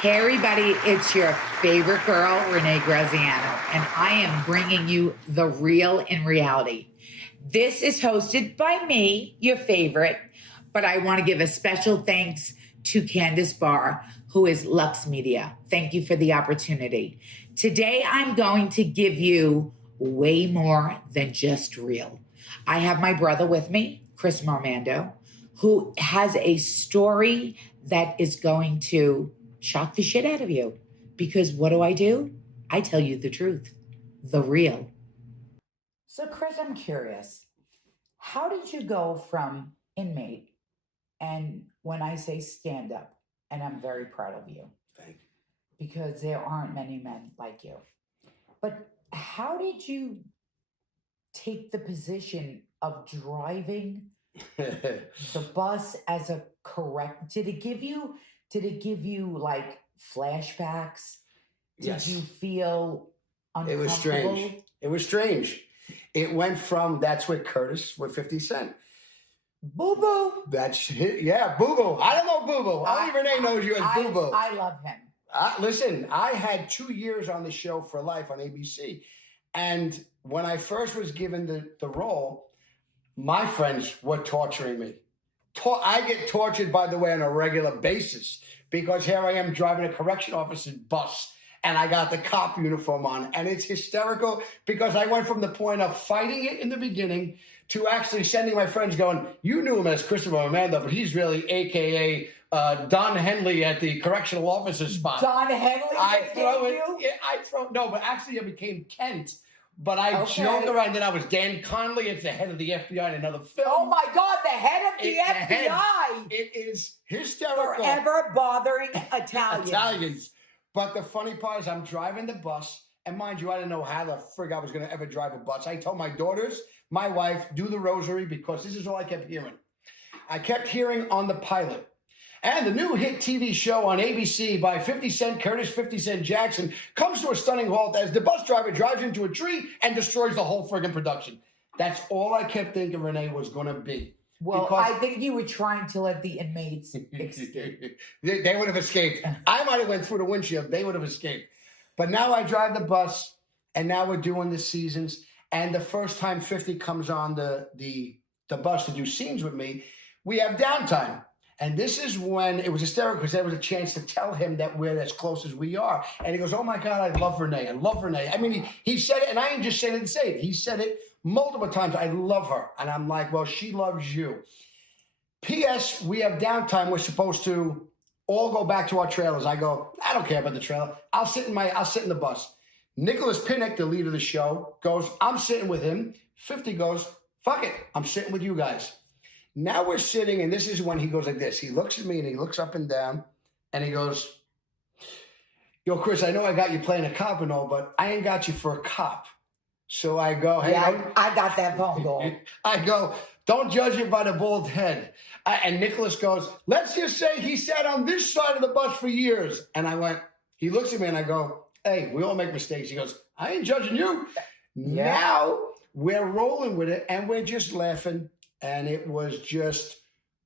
Hey everybody, it's your favorite girl, Renee Graziano, and I am bringing you the real in reality. This is hosted by me, your favorite, but I want to give a special thanks to Candace Barr, who is Lux Media. Thank you for the opportunity. Today, I'm going to give you way more than just real. I have my brother with me, Chris Mormando, who has a story that is going to shock the shit out of you. Because what do? I tell you the truth, the real. So, Chris, I'm curious. How did you go from inmate, and when I say stand up, and I'm very proud of you. Thank you. Because there aren't many men like you. But how did you take the position of driving the bus as a correct? Did it give you like flashbacks? Yes. Did you feel uncomfortable? It was strange. It went from that's with Curtis with 50 Cent. Boo Boo. That's it. Yeah, Boo Boo. I don't know Boo Boo. Only Renee knows you as Boo Boo. I love him. Listen, I had 2 years on the show for life on ABC. And when I first was given the role, my friends were torturing me. I get tortured, by the way, on a regular basis because here I am driving a correction officer's bus and I got the cop uniform on. And it's hysterical because I went from the point of fighting it in the beginning to actually sending my friends going, you knew him as Christopher Mormando, but he's really AKA Don Henley at the correctional officer's spot. Don Henley? No, but actually I became Kent. But I joke around that I was Dan Conley. It's the head of the FBI in another film. Oh my God, the head of the FBI. It is hysterical. Forever bothering Italians. But the funny part is I'm driving the bus. And mind you, I didn't know how the frig I was going to ever drive a bus. I told my daughters, my wife, do the rosary because this is all I kept hearing. I kept hearing on the pilot. And the new hit TV show on ABC by 50 Cent Curtis, 50 Cent Jackson comes to a stunning halt as the bus driver drives into a tree and destroys the whole friggin' production. That's all I kept thinking Renee was going to be. Well, I think you were trying to let the inmates escape. They would have escaped. I might have went through the windshield. They would have escaped. But now I drive the bus, and now we're doing the seasons. And the first time 50 comes on the bus to do scenes with me, we have downtime. And this is when it was hysterical because there was a chance to tell him that we're as close as we are. And he goes, oh my God, I love Renee. I love Renee. I mean, he said it, and I ain't just saying it to say it. He said it multiple times. I love her. And I'm like, well, she loves you. P.S. We have downtime. We're supposed to all go back to our trailers. I go, I don't care about the trailer. I'll sit in the bus. Nicholas Pinnock, the lead of the show, goes, I'm sitting with him. 50 goes, fuck it. I'm sitting with you guys. Now we're sitting, and this is when he goes like this. He looks at me, and he looks up and down, and he goes, yo, Chris, I know I got you playing a cop and all, but I ain't got you for a cop. So I go, hey. Yeah, I got that phone call. I go, don't judge it by the bald head. And Nicholas goes, let's just say he sat on this side of the bus for years. And I went, he looks at me, and I go, hey, we all make mistakes. He goes, I ain't judging you. Yeah. Now we're rolling with it, and we're just laughing. And it was just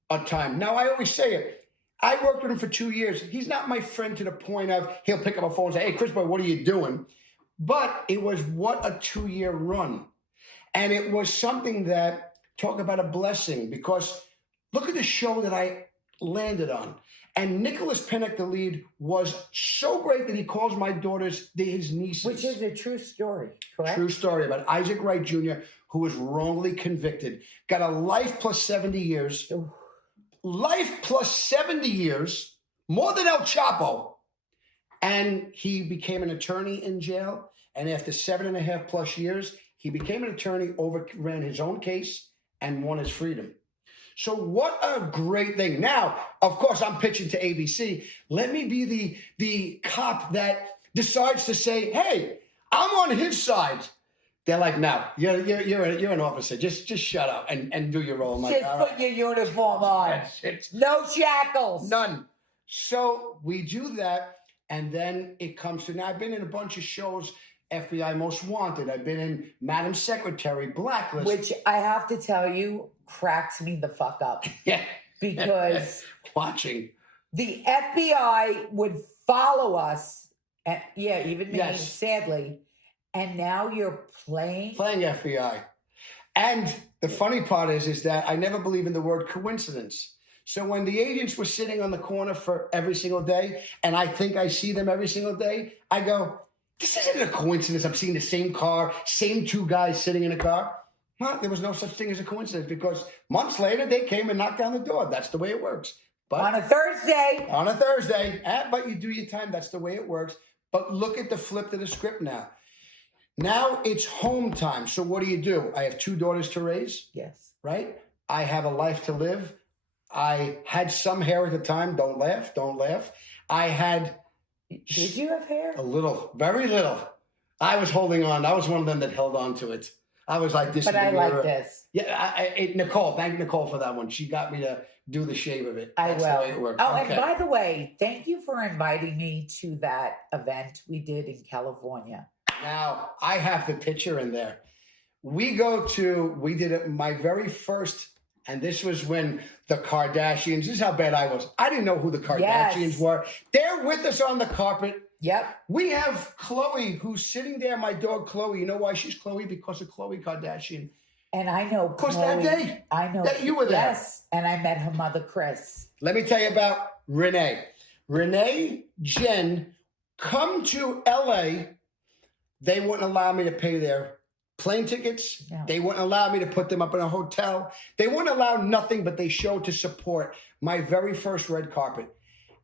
a time. Now, I always say it. I worked with him for 2 years. He's not my friend to the point of he'll pick up a phone and say, hey, Chris Boy, what are you doing? But it was what a 2-year run. And it was something that, talk about a blessing, because look at the show that I landed on. And Nicholas Pinnock, the lead, was so great that he calls my daughters his nieces. Which is a true story, correct? True story about Isaac Wright Jr., who was wrongly convicted. Got a life plus 70 years. Life plus 70 years, more than El Chapo. And he became an attorney in jail. And after 7.5 plus years, he became an attorney, overran his own case, and won his freedom. So what a great thing. Now, of course, I'm pitching to ABC. Let me be the cop that decides to say, hey, I'm on his side. They're like, no, you're an officer. Just shut up and do your role. Just put your uniform on. No shackles. None. So we do that, and then it comes to, now I've been in a bunch of shows, FBI Most Wanted. I've been in Madam Secretary, Blacklist. Which I have to tell you, cracks me the fuck up. Yeah. Because... Watching The FBI would follow us. And, yeah, even me, Yes. sadly. And now you're playing FBI. And the funny part is that I never believe in the word coincidence. So when the agents were sitting on the corner for every single day, and I think I see them every single day, I go, this isn't a coincidence. I'm seeing the same car, same two guys sitting in a car. Well, there was no such thing as a coincidence because months later they came and knocked down the door. That's the way it works. But on a Thursday. On a Thursday, but you do your time. That's the way it works. But look at the flip to the script now. Now it's home time. So what do? I have 2 daughters to raise. Yes. Right? I have a life to live. I had some hair at the time. Don't laugh. Don't laugh. I had... Did you have hair? A little. Very little. I was holding on. I was one of them that held on to it. I was like this. But I like this. Yeah, Nicole. Thank Nicole for that one. She got me to do the shave of it. That's the way it works. Oh, okay. And by the way, thank you for inviting me to that event we did in California. Now, I have the picture in there. We did it my very first, and this was when the Kardashians, this is how bad I was. I didn't know who the Kardashians were. They're with us on the carpet. Yep. We have Chloe, who's sitting there, my dog Chloe. You know why she's Chloe? Because of Chloe Kardashian. And I know Because that day. I know that you were there. Yes, and I met her mother, Chris. Let me tell you about Renee. Renee, Jen, come to LA. They wouldn't allow me to pay their plane tickets. No. They wouldn't allow me to put them up in a hotel. They wouldn't allow nothing, but they showed to support my very first red carpet.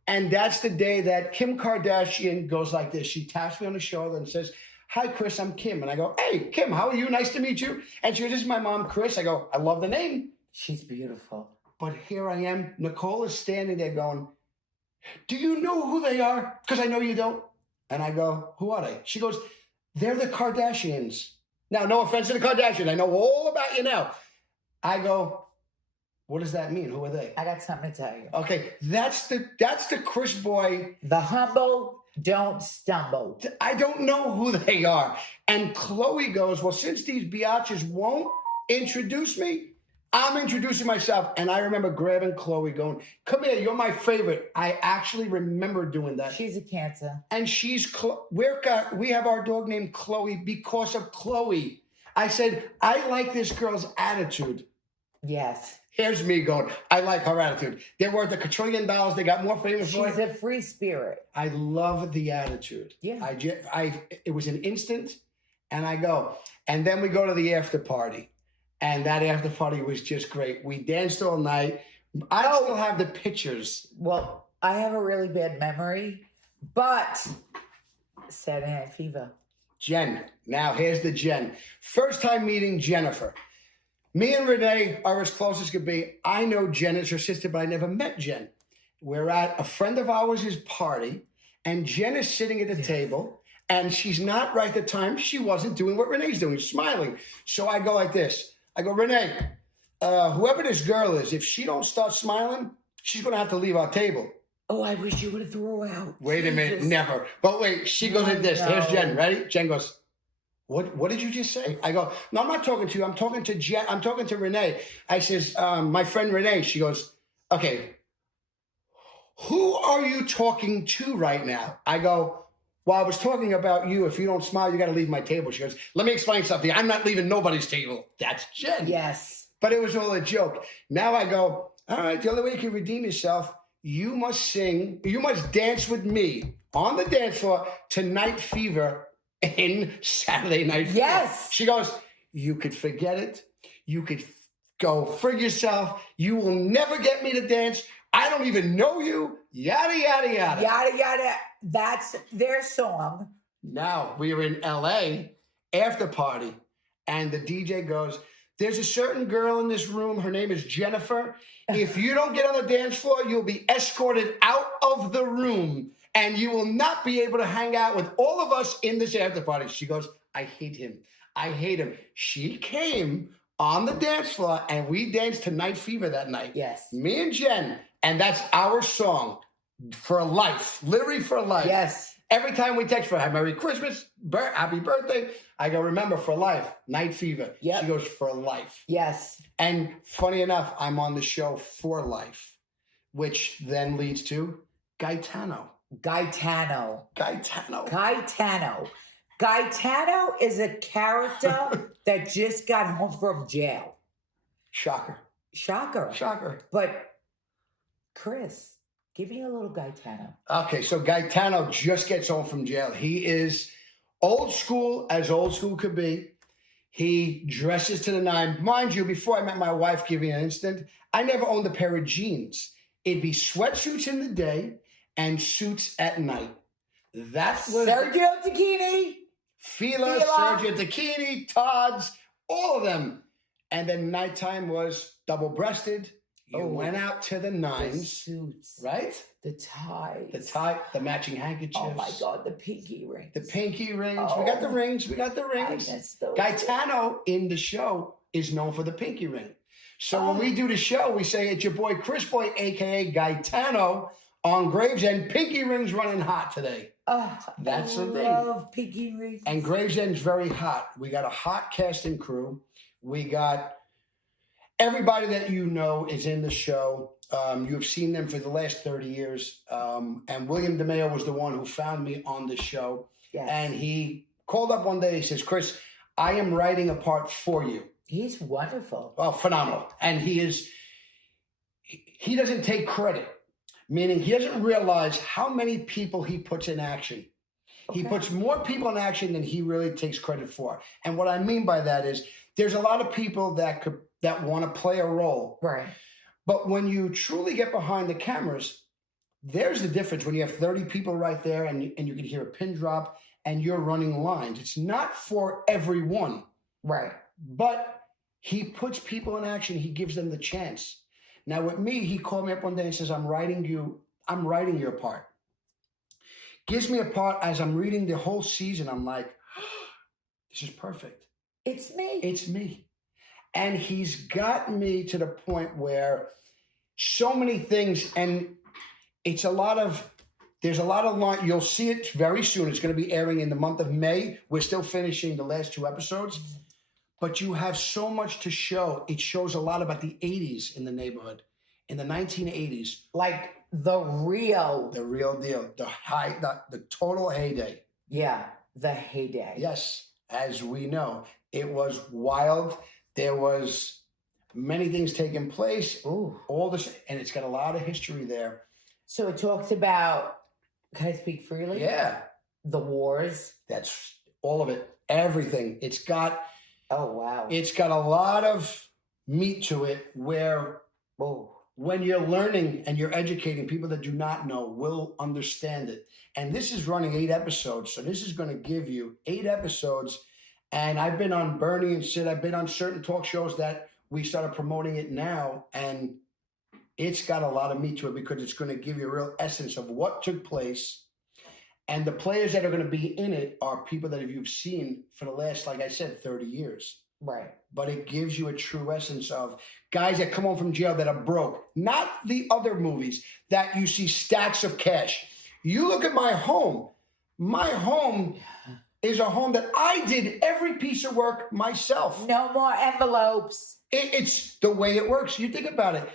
And that's the day that Kim Kardashian goes like this. She taps me on the shoulder and says, hi, Chris, I'm Kim. And I go, hey, Kim, how are you? Nice to meet you. And she goes, this is my mom, Chris. I go, I love the name. She's beautiful. But here I am. Nicole is standing there going, do you know who they are? Because I know you don't. And I go, who are they? She goes, they're the Kardashians. Now, no offense to the Kardashians. I know all about you now. I go, what does that mean? Who are they? I got something to tell you. Okay, that's the Chris boy. The humble don't stumble. I don't know who they are. And Chloe goes, well, since these biatches won't introduce me, I'm introducing myself. And I remember grabbing Chloe going, come here, you're my favorite. I actually remember doing that. She's a Cancer. And we have our dog named Chloe because of Chloe. I said, I like this girl's attitude. Yes. Here's me going, I like her attitude. They're worth $1 trillion. They got more famous for it. She's a free spirit. I love the attitude. Yeah. It was an instant, and I go. And then we go to the after party. And that after party was just great. We danced all night. I still have the pictures. Well, I have a really bad memory, but Saturday Night Fever. Jen. Now, here's the Jen. First time meeting Jennifer. Me and Renee are as close as could be. I know Jen is her sister, but I never met Jen. We're at a friend of ours' party, and Jen is sitting at the table, and she's not right at the time. She wasn't doing what Renee's doing, smiling. So I go like this. I go, Renee, whoever this girl is, if she don't start smiling, she's going to have to leave our table. Oh, I wish you would have threw her out. Wait a minute, never. But wait, she goes like this. Here's Jen, ready? Jen goes, What did you just say? I go, no, I'm not talking to you. I'm talking to Jen. I'm talking to Renee. I says, my friend Renee. She goes, okay, who are you talking to right now? I go, well, I was talking about you. If you don't smile, you got to leave my table. She goes, let me explain something. I'm not leaving nobody's table. That's Jen. Yes. But it was all a joke. Now I go, all right, the only way you can redeem yourself, you must dance with me on the dance floor to Night Fever in Saturday Night Fever. Yes. She goes, you could forget it. You could go frig yourself. You will never get me to dance. I don't even know you. Yada, yada, yada. Yada, yada. That's their song. Now we are in LA after party, and the DJ goes, there's a certain girl in this room. Her name is Jennifer. If you don't get on the dance floor, you'll be escorted out of the room, and you will not be able to hang out with all of us in this after party. She goes, I hate him. I hate him. She came on the dance floor, and we danced to Night Fever that night. Yes. Me and Jen, and that's our song for life, literally for life. Yes. Every time we text for her, Merry Christmas, Happy Birthday, I go, remember, for life, Night Fever. Yep. She goes, for life. Yes. And funny enough, I'm on the show for life. which then leads to Gaetano. Gaetano. Gaetano. Gaetano. Gaetano is a character that just got home from jail. Shocker. Shocker. Shocker. But Chris, give me a little Gaetano. Okay, so Gaetano just gets home from jail. He is old school as old school could be. He dresses to the nine. Mind you, before I met my wife, give you an instant, I never owned a pair of jeans. It'd be sweatsuits in the day and suits at night. That's what Sergio Tacchini. Fila, Sergio Tacchini, Todd's, all of them. And then nighttime was double-breasted. You went out to the nines. The suits. Right? The ties. The tie, the matching handkerchiefs. Oh my God, the pinky rings. The pinky rings. Oh. We got the rings. We got the rings. Gaetano in the show is known for the pinky ring. So when we do the show, we say it's your boy Chris Boy, a.k.a. Gaetano, on Gravesend. Pinky rings running hot today. That's the thing. I love pinky rings. And Gravesend's very hot. We got a hot casting crew. We got everybody that you know is in the show. You have seen them for the last 30 years. And William DeMeo was the one who found me on the show. Yes. And he called up one day. He says, Chris, I am writing a part for you. He's wonderful. Oh, phenomenal. And he doesn't take credit, meaning he doesn't realize how many people he puts in action. Okay. He puts more people in action than he really takes credit for. And what I mean by that is there's a lot of people that want to play a role. Right. But when you truly get behind the cameras, there's the difference when you have 30 people right there and you can hear a pin drop and you're running lines. It's not for everyone. Right. But he puts people in action. He gives them the chance. Now with me, he called me up one day and says, I'm writing your part. Gives me a part as I'm reading the whole season. I'm like, this is perfect. It's me. It's me. And he's got me to the point where so many things, and there's a lot of line. You'll see it very soon. It's going to be airing in the month of May. We're still finishing the last 2 episodes. But you have so much to show. It shows a lot about the 80s in the neighborhood, in the 1980s. Like the real deal, the total heyday. Yeah, the heyday. Yes, as we know, it was wild. There was many things taking place. Ooh. All this, and it's got a lot of history there. So it talks about, can I speak freely? Yeah. The wars. That's all of it. Everything. It's got... Oh, wow. It's got a lot of meat to it where when you're learning and you're educating, people that do not know will understand it. And this is running 8 episodes. So this is going to give you 8 episodes. And I've been on Bernie and Sid. I've been on certain talk shows that we started promoting it now. And it's got a lot of meat to it because it's going to give you a real essence of what took place. And the players that are going to be in it are people that you've seen for the last, like I said, 30 years. Right. But it gives you a true essence of guys that come home from jail that are broke. Not the other movies that you see stacks of cash. You look at my home. My home is a home that I did every piece of work myself. No more envelopes. It's the way it works. You think about it.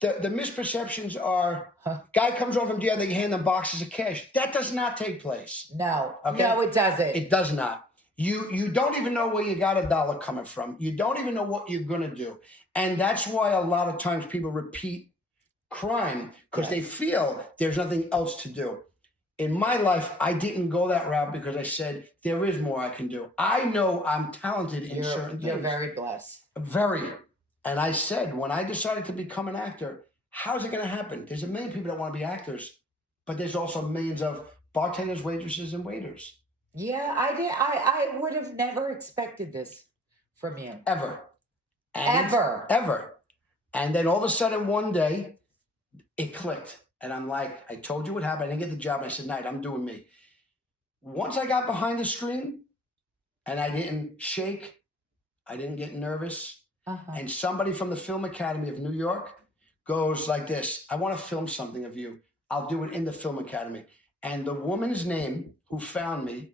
The misperceptions are, guy comes home from jail, they hand them boxes of cash. That does not take place. No. Okay? No, it doesn't. It does not. You don't even know where you got $1 coming from. You don't even know what you're going to do. And that's why a lot of times people repeat crime because they feel there's nothing else to do. In my life, I didn't go that route because I said, there is more I can do. I know I'm talented in certain things. You're very blessed. Very. And I said, when I decided to become an actor, how's it going to happen? There's a million people that want to be actors, but there's also millions of bartenders, waitresses, and waiters. Yeah, I did. I would have never expected this from you. Ever. Ever. And then all of a sudden, one day, it clicked. And I'm like, I told you what happened. I didn't get the job. I said, Night, I'm doing me. Once I got behind the screen and I didn't shake, I didn't get nervous. And somebody from the Film Academy of New York goes like this, I want to film something of you. I'll do it in the Film Academy. And the woman's name who found me,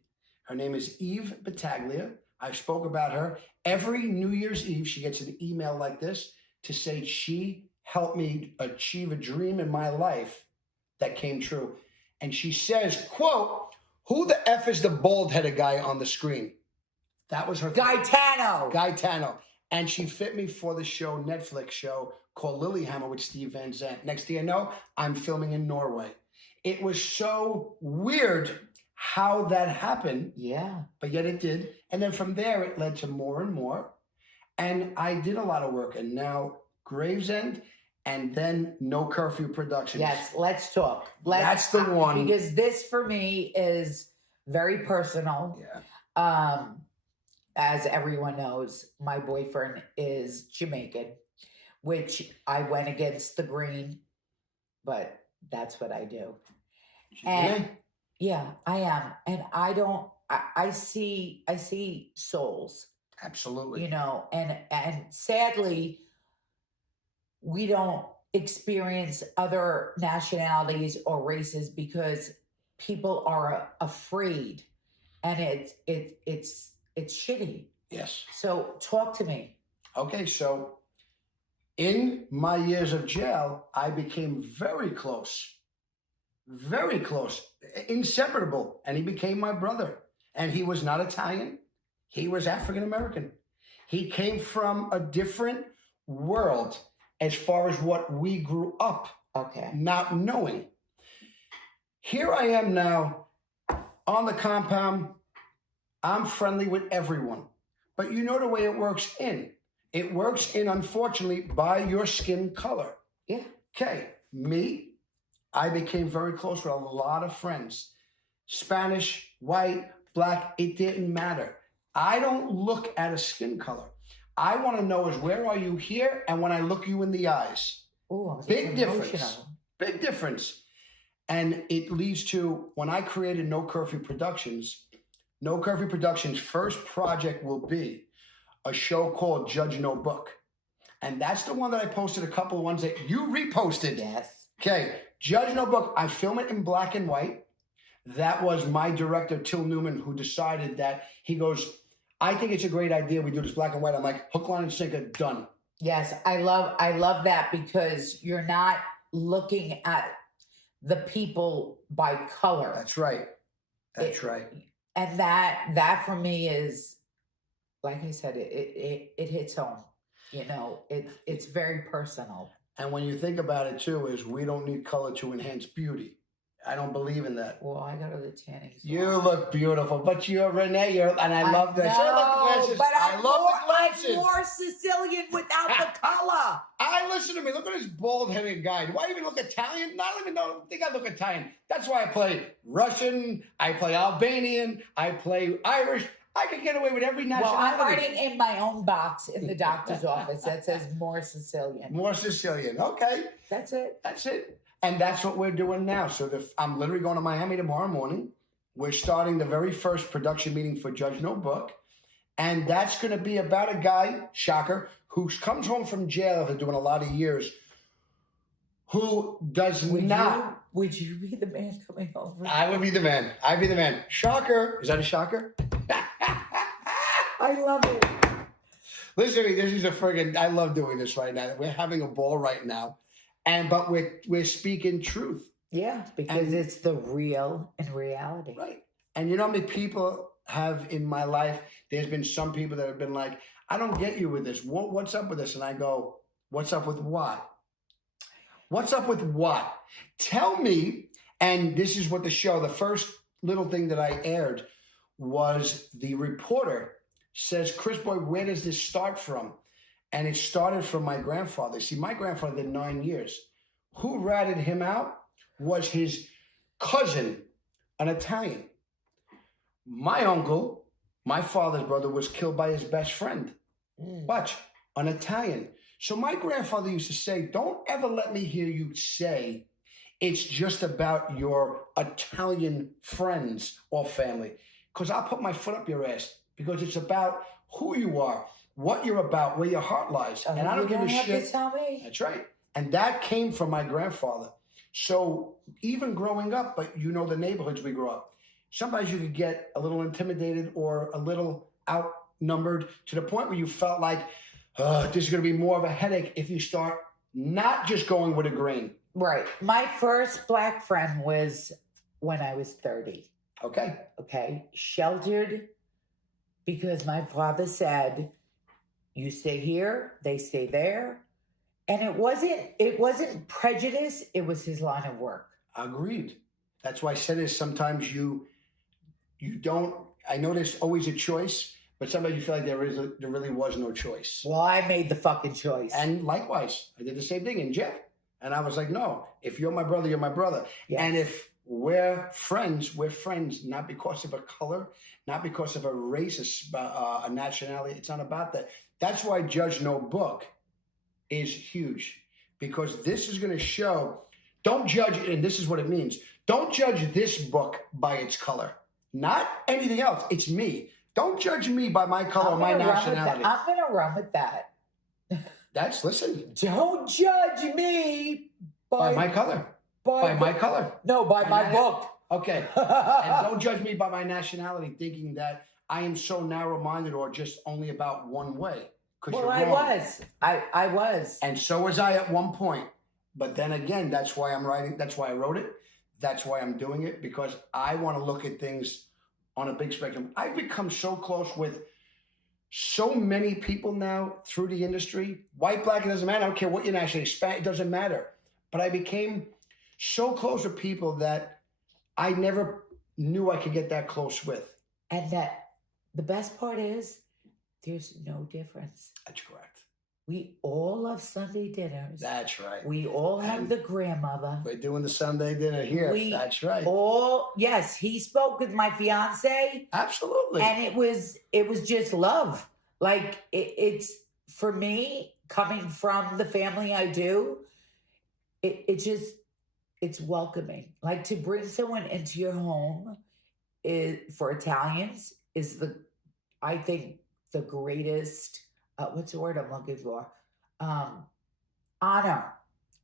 her name is Eve Battaglia. I spoke about her. Every New Year's Eve, she gets an email like this to say she helped me achieve a dream in my life that came true. And she says, quote, "Who the F is the bald-headed guy on the screen?" That was her Gaetano. Gaetano. And she fit me for the show, Netflix show called Lilyhammer with Steve Van Zandt. Next thing I know, I'm filming in Norway. It was so weird how that happened. Yeah. But yet it did. And then from there, it led to more and more. And I did a lot of work. And now Gravesend and then No Curfew Productions. Yes, let's talk. That's the one. Because this for me is very personal. Yeah. As everyone knows, my boyfriend is Jamaican, which I went against the green, but that's what I do. And yeah, I am. And I see souls. Absolutely. You know, and sadly, we don't experience other nationalities or races because people are afraid, and it's shitty. Yes. So talk to me. Okay, so in my years of jail, I became very close, inseparable, and he became my brother. And he was not Italian. He was African American. He came from a different world as far as what we grew up not knowing. Here I am now on the compound. I'm friendly with everyone. But you know the way it works in. It works in, unfortunately, by your skin color. Yeah. Okay, me, I became very close with a lot of friends. Spanish, white, black, it didn't matter. I don't look at a skin color. I want to know is where are you here and when I look you in the eyes. Ooh, big difference. Big difference. And it leads to when I created No Curfew Productions first project will be a show called Judge No Book. And that's the one that I posted a couple of ones that you reposted. Yes. Okay, Judge No Book. I film it in black and white. That was my director, Till Newman, who decided that he goes, "I think it's a great idea. We do this black and white." I'm like, hook, line, and sinker, done. Yes, I love that because you're not looking at the people by color. That's right. That's right. And that for me is, like I said, it hits home. You know, it's very personal. And when you think about it too, is we don't need color to enhance beauty. I don't believe in that. Well, I go to the tanning salon. You look beautiful, but you're Renee, and I love that. No, but I love the glasses. I'm more Sicilian without the color. Listen to me. Look at this bald-headed guy. Do I even look Italian? I don't even think I look Italian. That's why I play Russian. I play Albanian. I play Irish. I could get away with every nationality. Well, I'm writing in my own box in the doctor's office that says more Sicilian. More Sicilian. Okay. That's it. That's it. And that's what we're doing now. So I'm literally going to Miami tomorrow morning. We're starting the very first production meeting for Judge No Book. And that's going to be about a guy, shocker, who comes home from jail after doing a lot of years, who does not. Would you be the man coming over? I would be the man. I'd be the man. Shocker. Is that a shocker? I love it. Listen to me. This is I love doing this right now. We're having a ball right now. But we're speaking truth. Yeah, because it's the real in reality. Right. And you know how many people have in my life, there's been some people that have been like, "I don't get you with this. What's up with this?" And I go, "What's up with what? What's up with what? Tell me." And this is what the first little thing that I aired was the reporter says, "Chris Boy, where does this start from?" And it started from my grandfather. See, my grandfather did 9 years. Who ratted him out was his cousin, an Italian. My uncle, my father's brother, was killed by his best friend. Watch, an Italian. So my grandfather used to say, "Don't ever let me hear you say it's just about your Italian friends or family, because I'll put my foot up your ass, because it's about who you are, what you're about, where your heart lies." And I don't give a shit. You have to tell me. That's right. And that came from my grandfather. So even growing up, but you know the neighborhoods we grew up, sometimes you could get a little intimidated or a little outnumbered to the point where you felt like, this is going to be more of a headache if you start not just going with a grain. Right. My first black friend was when I was 30. Okay. Okay. Sheltered because my father said, you stay here, they stay there. And it wasn't prejudice, it was his line of work. Agreed. That's why I said is sometimes you don't, I know there's always a choice, but sometimes you feel like there really was no choice. Well, I made the fucking choice. And likewise, I did the same thing in jail. And I was like, no, if you're my brother, you're my brother. Yes. And if we're friends, not because of a color, not because of a race, a nationality. It's not about that. That's why Judge No Book is huge, because this is going to show, don't judge, and this is what it means. Don't judge this book by its color, not anything else. It's me. Don't judge me by my color or my nationality. I'm going to run with that. Listen. Don't judge me by my color. By my color. No, by my book. Okay. And don't judge me by my nationality, thinking that I am so narrow-minded or just only about one way. Well, I was. I was. And so was I at one point. But then again, that's why I'm writing. That's why I wrote it. That's why I'm doing it, because I want to look at things on a big spectrum. I've become so close with so many people now through the industry. White, black, it doesn't matter. I don't care what your nationality is. It doesn't matter. But I became so close with people that I never knew I could get that close with. And that the best part is there's no difference. That's correct. We all love Sunday dinners. That's right. We all have the grandmother. We're doing the Sunday dinner here. That's right. Yes, he spoke with my fiance. Absolutely. And it was just love. Like it's for me, coming from the family I do, it's welcoming. Like to bring someone into your home for Italians is I think the greatest, what's the word I'm looking for? Honor.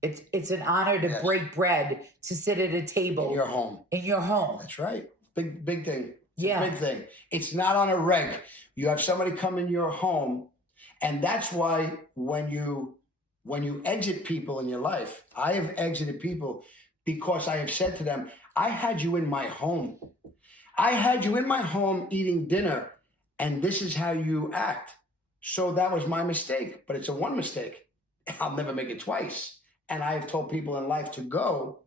It's an honor to break bread, to sit at a table. In your home. In your home. That's right. Big thing. Yeah. Big thing. It's not on a reg. You have somebody come in your home, and that's why when you exit people in your life, I have exited people because I have said to them, I had you in my home. I had you in my home eating dinner, and this is how you act. So that was my mistake, but it's a one mistake. I'll never make it twice. And I have told people in life to go,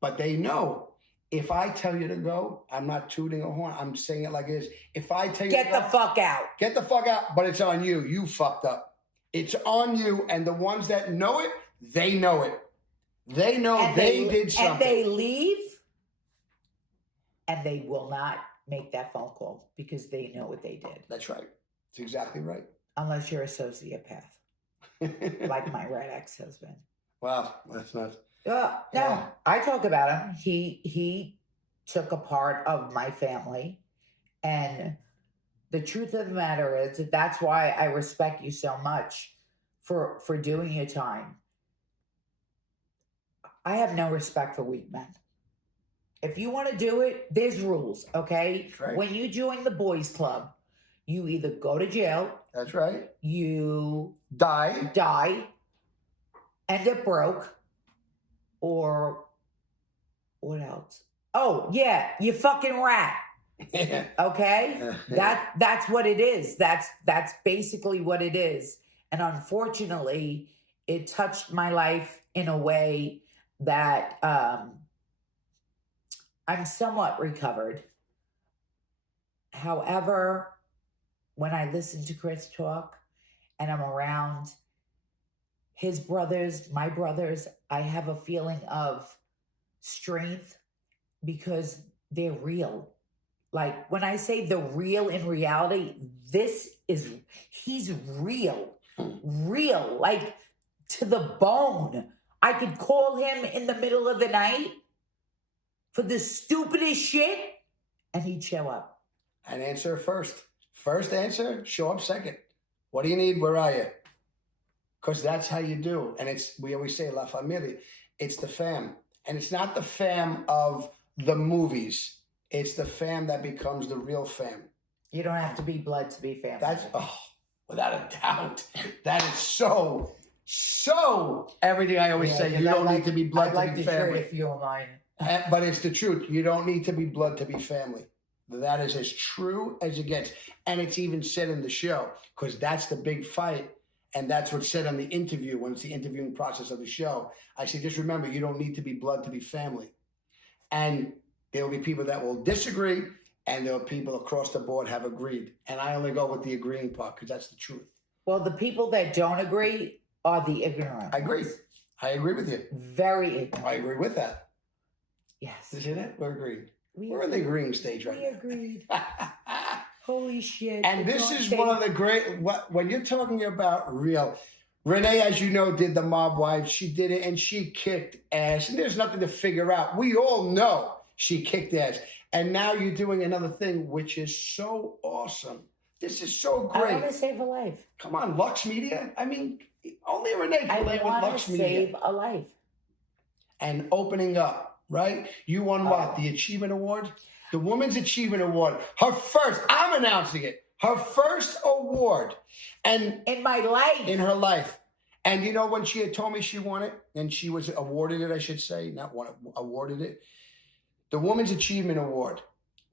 but they know if I tell you to go, I'm not tooting a horn. I'm saying it like it is. If I tell you get the fuck out. Get the fuck out, but it's on you. You fucked up. It's on you. And the ones that know it, they know it. They know and they did something. And they leave, and they will not make that phone call because they know what they did. That's right. That's exactly right. Unless you're a sociopath, like my right ex-husband. Wow, that's not. No, I talk about him. He took a part of my family, and the truth of the matter is that's why I respect you so much for doing your time. I have no respect for weak men. If you want to do it, there's rules, okay? Right. When you join the boys club, you either go to jail. That's right. You die, end up broke, or what else? Oh, yeah, you fucking rat. Okay? That's what it is. That's basically what it is. And unfortunately, it touched my life in a way that I'm somewhat recovered. However, when I listen to Chris talk and I'm around his brothers, my brothers, I have a feeling of strength because they're real. Like when I say the real in reality, he's real, like to the bone. I could call him in the middle of the night for the stupidest shit and he'd show up. And answer first. First answer, show up second. What do you need? Where are you? Because that's how you do. And we always say La Familia. It's the fam. And it's not the fam of the movies. It's the fam that becomes the real fam. You don't have to be blood to be family. That's, without a doubt, that is so So everything I always say, you don't need to be blood to be family. If you don't mind. But it's the truth. You don't need to be blood to be family. That is as true as it gets. And it's even said in the show, because that's the big fight. And that's what's said on the interview when it's the interviewing process of the show. I say, just remember, you don't need to be blood to be family. And there will be people that will disagree, and there are people across the board have agreed. And I only go with the agreeing part because that's the truth. Well, the people that don't agree are the ignorant. I agree. I agree with you. Very ignorant. I agree with that. Yes. Did you hear that? We're agreed. We're in the agreeing stage right now. We agreed. Holy shit. And this is one of the great, when you're talking about real, Renee, as you know, did the Mob Wives. She did it and she kicked ass. And there's nothing to figure out. We all know she kicked ass. And now you're doing another thing, which is so awesome. This is so great. I want to save a life. Come on, Lux Media. I mean, only Renee can play with Lux Media. I want to save a life. And opening up, right? You won what? The Achievement Award? The Women's Achievement Award. Her first, I'm announcing it. Her first award. And in my life. In her life. And you know, when she had told me she won it, and she was awarded it, I should say, not won it, awarded it. The Women's Achievement Award.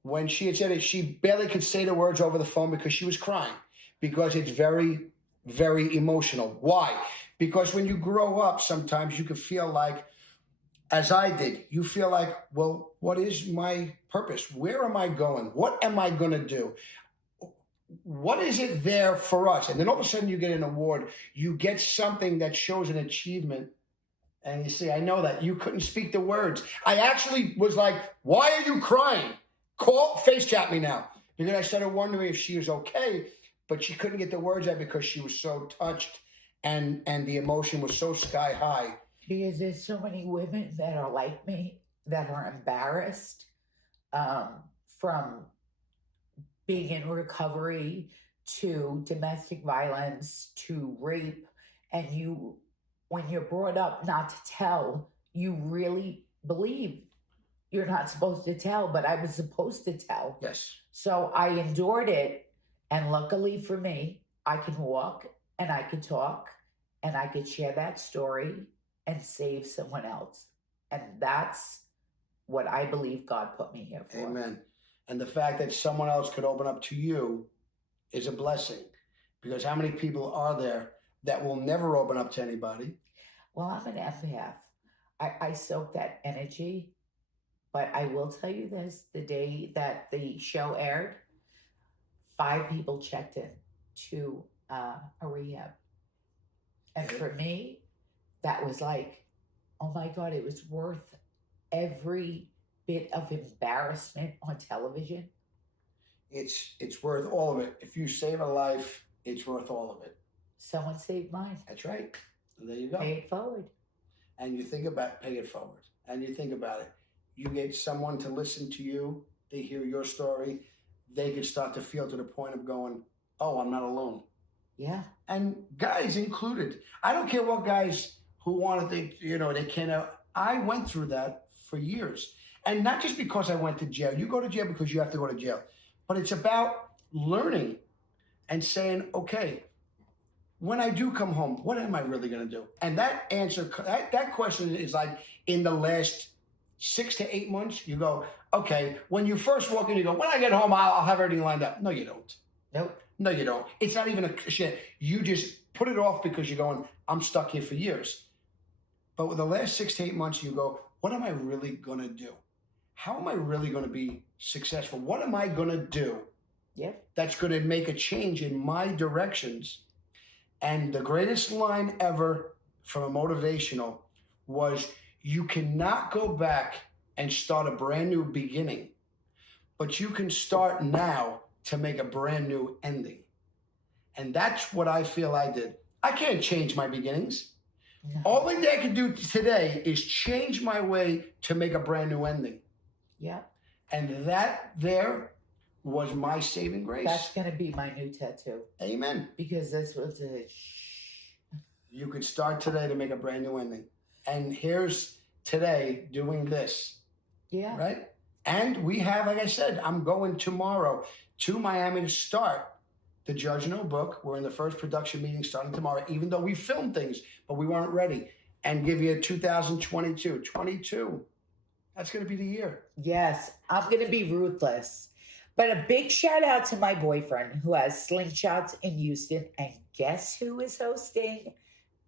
When she had said it, she barely could say the words over the phone because she was crying. Because it's very, very emotional. Why? Because when you grow up, sometimes you can feel like, as I did, you feel like, well, what is my purpose? Where am I going? What am I going to do? What is it there for us? And then all of a sudden you get an award. You get something that shows an achievement. And you see, I know that you couldn't speak the words. I actually was like, why are you crying? Face chat me now. Because I started wondering if she was okay, but she couldn't get the words out because she was so touched and the emotion was so sky high. Because there's so many women that are like me, that are embarrassed from being in recovery to domestic violence to rape. And when you're brought up not to tell, you really believe you're not supposed to tell, but I was supposed to tell. Yes. So I endured it. And luckily for me, I can walk and I can talk and I could share that story and save someone else. And that's what I believe God put me here for. Amen. And the fact that someone else could open up to you is a blessing. Because how many people are there that will never open up to anybody? Well, I'm an empath. I soak that energy. But I will tell you this, the day that the show aired, 5 people checked in to a rehab. And for me, that was like, oh my God, it was worth every bit of embarrassment on television. It's worth all of it. If you save a life, it's worth all of it. Someone saved mine. That's right. And there you go. Pay it forward. And you think about pay it forward. And you think about it. You get someone to listen to you. They hear your story. They could start to feel to the point of going, oh, I'm not alone. Yeah. And guys included. I don't care what guys who want to think, they can't. I went through that for years. And not just because I went to jail. You go to jail because you have to go to jail. But it's about learning and saying, okay, when I do come home, what am I really going to do? And that answer, that question is like in the last 6 to 8 months, you go, okay, when you first walk in, you go, when I get home, I'll have everything lined up. No, you don't. Nope. No, you don't. It's not even a shit. You just put it off because you're going, I'm stuck here for years. But with the last 6 to 8 months, you go, what am I really going to do? How am I really going to be successful? What am I going to do that's going to make a change in my directions? And the greatest line ever from a motivational was, you cannot go back and start a brand new beginning, but you can start now to make a brand new ending. And that's what I feel I did. I can't change my beginnings. No. All thing I can do today is change my way to make a brand new ending. Yeah. And that there was my saving grace. That's going to be my new tattoo. Amen. Because this was you could start today to make a brand new ending. And here's today doing this. Yeah. Right? And we have, like I said, I'm going tomorrow to Miami to start the Judge No Book. We're in the first production meeting starting tomorrow, even though we filmed things, but we weren't ready. And give you 2022. 22. That's going to be the year. Yes, I'm going to be ruthless. But a big shout out to my boyfriend who has slingshots in Houston. And guess who is hosting?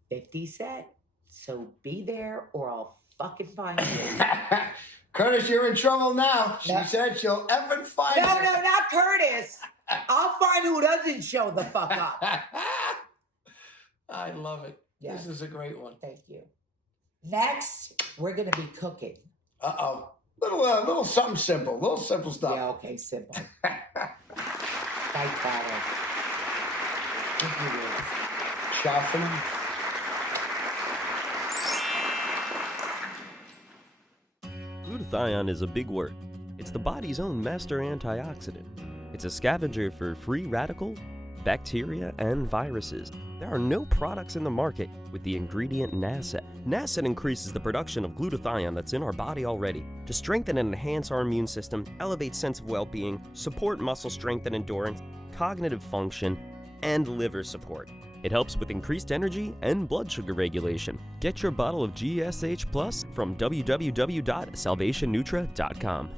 50 Cent. So be there or I'll fucking find you. Curtis, you're in trouble now. She said she'll effing find you. No, not Curtis. I'll find who doesn't show the fuck up. I love it. Yes. This is a great one. Thank you. Next, we're going to be cooking. Uh-oh. Little something simple. Little simple stuff. Yeah, okay, simple. By Tyler. Sharpening. Glutathione is a big word. It's the body's own master antioxidant. It's a scavenger for free radical, bacteria, and viruses. There are no products in the market with the ingredient Nasset. Nasset increases the production of glutathione that's in our body already to strengthen and enhance our immune system, elevate sense of well-being, support muscle strength and endurance, cognitive function, and liver support. It helps with increased energy and blood sugar regulation. Get your bottle of GSH Plus from www.salvationnutra.com.